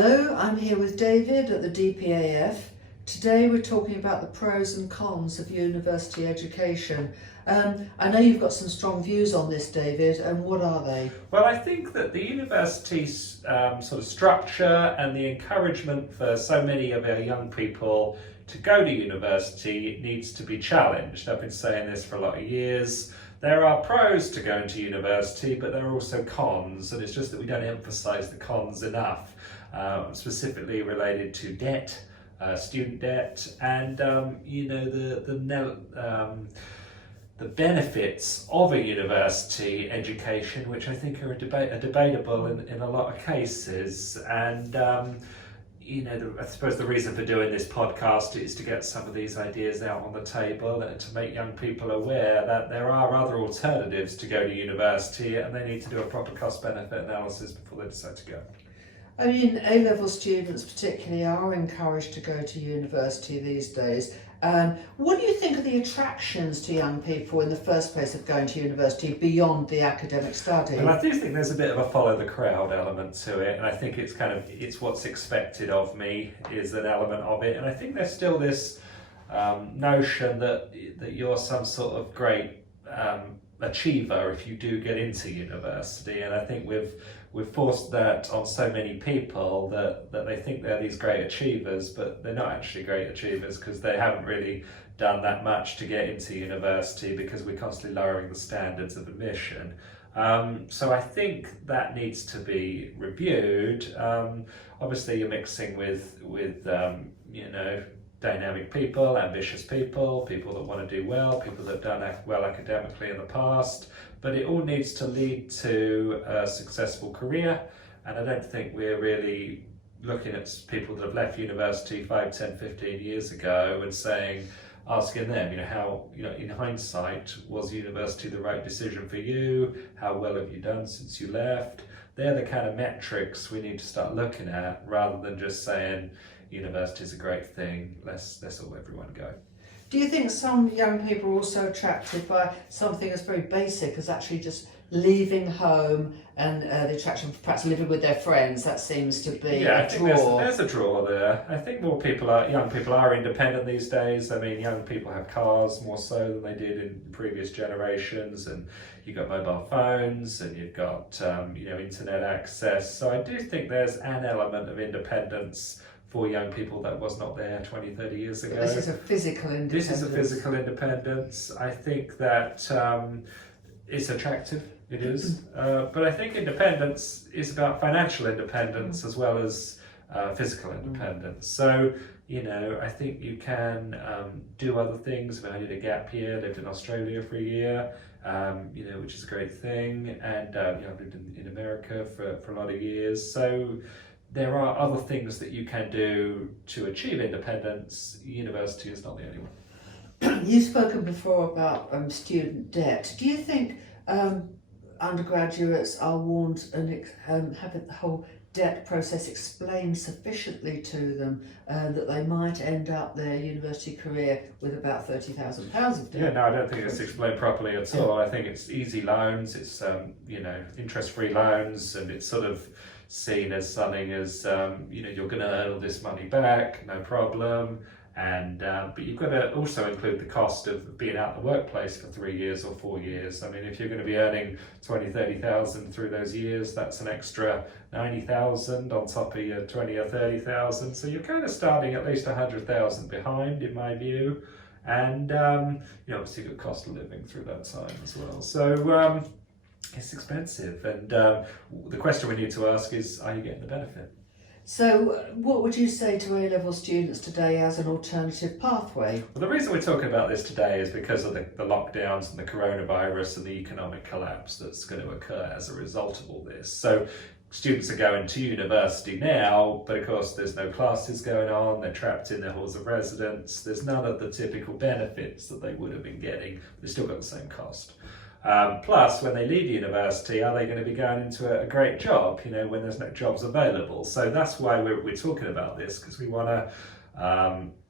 Hello, I'm here with David at the dpaf. Today we're talking about the pros and cons of university education. I know you've got some strong views on this, David, and what are they? Well, I think that the university's sort of structure and the encouragement for so many of our young people to go to university needs to be challenged. I've been saying this for a lot of years. There are pros to going to university, but there are also cons, and it's just that we don't emphasise the cons enough, specifically related to debt, student debt, and the benefits of a university education, which I think are debatable in a lot of cases. And I suppose the reason for doing this podcast is to get some of these ideas out on the table and to make young people aware that there are other alternatives to go to university, and they need to do a proper cost-benefit analysis before they decide to go. I mean, A-level students particularly are encouraged to go to university these days. What do you think are the attractions to young people in the first place of going to university beyond the academic study? Well, I do think there's a bit of a follow the crowd element to it, and I think it's what's expected of me is an element of it, and I think there's still this notion that you're some sort of great achiever if you do get into university, and I think we've forced that on so many people that they think they're these great achievers, but they're not actually great achievers because they haven't really done that much to get into university because we're constantly lowering the standards of admission. So I think that needs to be reviewed. Obviously you're mixing with dynamic people, ambitious people that want to do well, people that have done well academically in the past, but it all needs to lead to a successful career. And I don't think we're really looking at people that have left university 5, 10, 15 years ago and asking them, how, in hindsight, was university the right decision for you? How well have you done since you left? They're the kind of metrics we need to start looking at, rather than just saying, university is a great thing, let's all everyone go. Do you think some young people are also attracted by something as very basic as actually just leaving home and the attraction for perhaps living with their friends? That seems to be a draw. There's a draw there. I think young people are independent these days. I mean, young people have cars more so than they did in previous generations, and you've got mobile phones and you've got internet access. So I do think there's an element of independence for young people that was not there 20, 30 years ago. This is a physical independence. I think that it's attractive, it is. But I think independence is about financial independence as well as physical independence. So, I think you can do other things. I did a gap year, lived in Australia for a year, which is a great thing. And I've lived in America for a lot of years. So there are other things that you can do to achieve independence. University is not the only one. You've spoken before about student debt. Do you think undergraduates are warned and have the whole debt process explained sufficiently to them that they might end up their university career with about £30,000 of debt? Yeah, no, I don't think it's explained properly at all. I think it's easy loans, it's interest-free loans, and it's sort of seen as something as you're going to earn all this money back, no problem. And but you've got to also include the cost of being out of the workplace for 3 years or 4 years. I mean, if you're going to be earning 20, 30,000 through those years, that's an extra 90,000 on top of your 20 or 30,000. So you're kind of starting at least 100,000 behind, in my view. And obviously you've got cost of living through that time as well. So it's expensive. And the question we need to ask is, are you getting the benefit? So what would you say to A-level students today as an alternative pathway? Well, the reason we're talking about this today is because of the lockdowns and the coronavirus and the economic collapse that's going to occur as a result of all this. So students are going to university now, but of course there's no classes going on, they're trapped in their halls of residence, there's none of the typical benefits that they would have been getting, but they've still got the same cost. Plus, when they leave university, are they going to be going into a great job, when there's no jobs available? So that's why we're talking about this, because we want to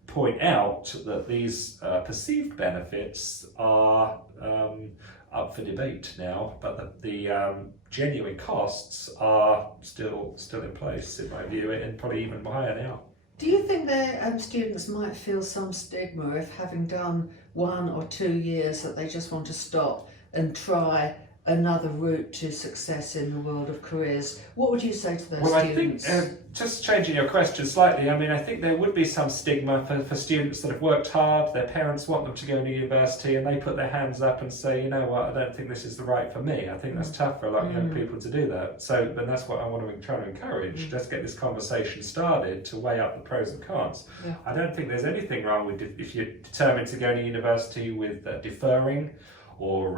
point out that these perceived benefits are up for debate now, but the genuine costs are still in place in my view, and probably even higher now. Do you think their students might feel some stigma if, having done 1 or 2 years, that they just want to stop and try another route to success in the world of careers? What would you say to those students? I think, just changing your question slightly, I mean, I think there would be some stigma for students that have worked hard, their parents want them to go to university, and they put their hands up and say, you know what, I don't think this is the right for me. I think that's tough for a lot of young people to do that. So then that's what I want to try to encourage. Let's get this conversation started to weigh up the pros and cons. Yeah. I don't think there's anything wrong with if you're determined to go to university with deferring, or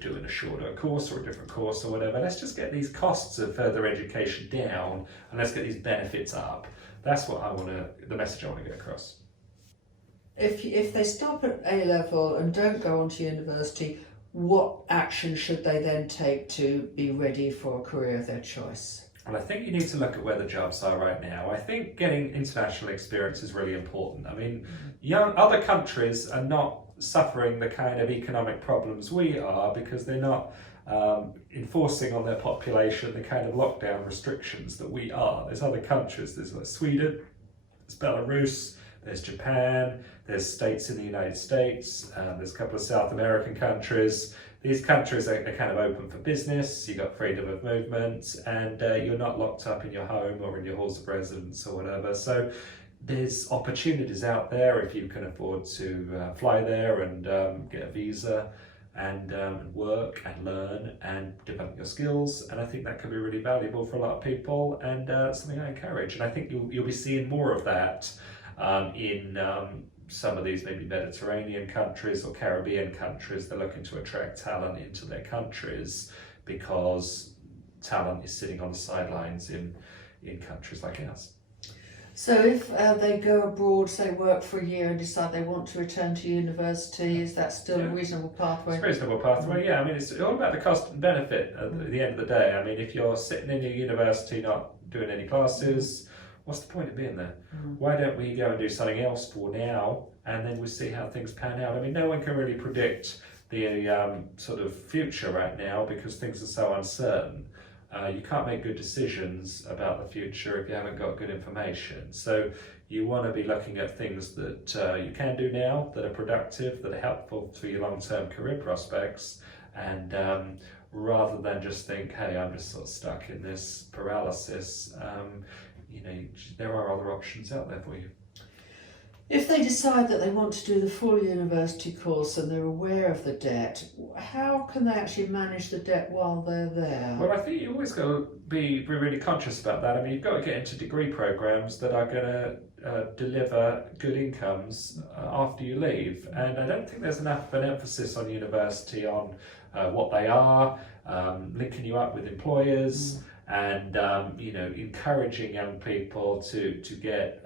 doing a shorter course or a different course or whatever. Let's just get these costs of further education down, and let's get these benefits up. That's what the message I want to get across. If they stop at A level and don't go on to university, what action should they then take to be ready for a career of their choice? Well, I think you need to look at where the jobs are right now. I think getting international experience is really important. I mean, other countries are not suffering the kind of economic problems we are, because they're not enforcing on their population the kind of lockdown restrictions that we are. There's other countries, there's like Sweden, there's Belarus, there's Japan, there's states in the United States, there's a couple of South American countries. These countries are kind of open for business, you've got freedom of movement, and you're not locked up in your home or in your halls of residence or whatever. So there's opportunities out there if you can afford to fly there and get a visa and work and learn and develop your skills. And I think that could be really valuable for a lot of people, and something I encourage. And I think you'll be seeing more of that in some of these maybe Mediterranean countries or Caribbean countries. They're looking to attract talent into their countries because talent is sitting on the sidelines in countries like ours. So if they go abroad, say work for a year and decide they want to return to university, is that still a reasonable pathway? It's a reasonable pathway, yeah. I mean, it's all about the cost and benefit at the end of the day. I mean, if you're sitting in your university not doing any classes, what's the point of being there? Why don't we go and do something else for now, and then we'll see how things pan out? I mean, no one can really predict the sort of future right now because things are so uncertain. You can't make good decisions about the future if you haven't got good information. So you want to be looking at things that you can do now, that are productive, that are helpful to your long-term career prospects, and rather than just think, hey, I'm just sort of stuck in this paralysis, there are other options out there for you. If they decide that they want to do the full university course and they're aware of the debt, how can they actually manage the debt while they're there? Well, I think you always got to be really conscious about that. I mean, you've got to get into degree programs that are going to deliver good incomes after you leave. And I don't think there's enough of an emphasis on university on what they are, linking you up with employers, and encouraging young people to get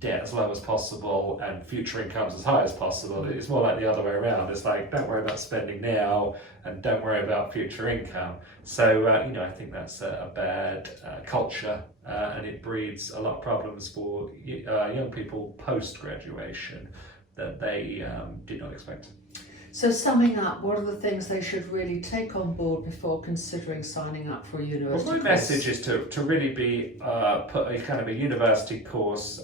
debt as low as possible and future incomes as high as possible. It's more like the other way around. It's like, don't worry about spending now and don't worry about future income. So I think that's a bad culture, and it breeds a lot of problems for young people post-graduation that they did not expect. So summing up, what are the things they should really take on board before considering signing up for a university course? My message is to really be put a kind of a university course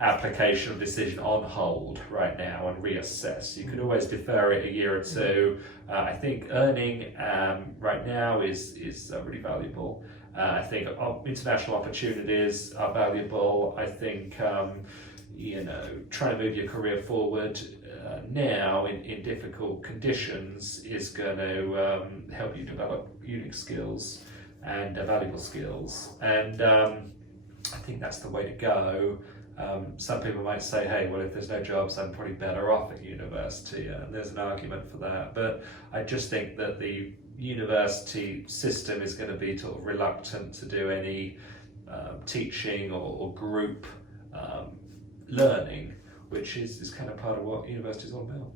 application or decision on hold right now and reassess. You could always defer it a year or two. I think earning right now is really valuable. I think international opportunities are valuable. I think trying to move your career forward now in difficult conditions is going to help you develop unique skills and valuable skills, and I think that's the way to go. Some people might say, hey, well, if there's no jobs, I'm probably better off at university, and there's an argument for that, but I just think that the university system is going to be sort of reluctant to do any teaching or group learning, which is kind of part of what university is all about.